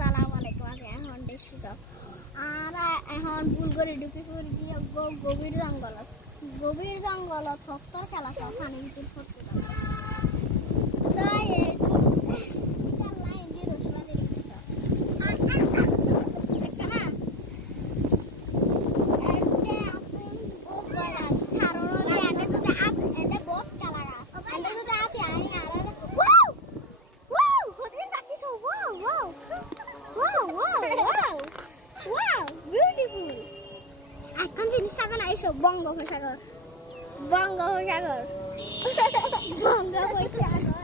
আসসালামু আলাইকুম। আমি এখন দেখছি আর এখন ভুল করে ঢুকে পড়ি গিয়ে গভীর জঙ্গলত ফক্তর খেলা সব পানি ভিতর ফক্তর তাই এখন জিনিস সাগর এইসব বঙ্গোপসাগর বঙ্গোপসাগর বঙ্গোপসাগর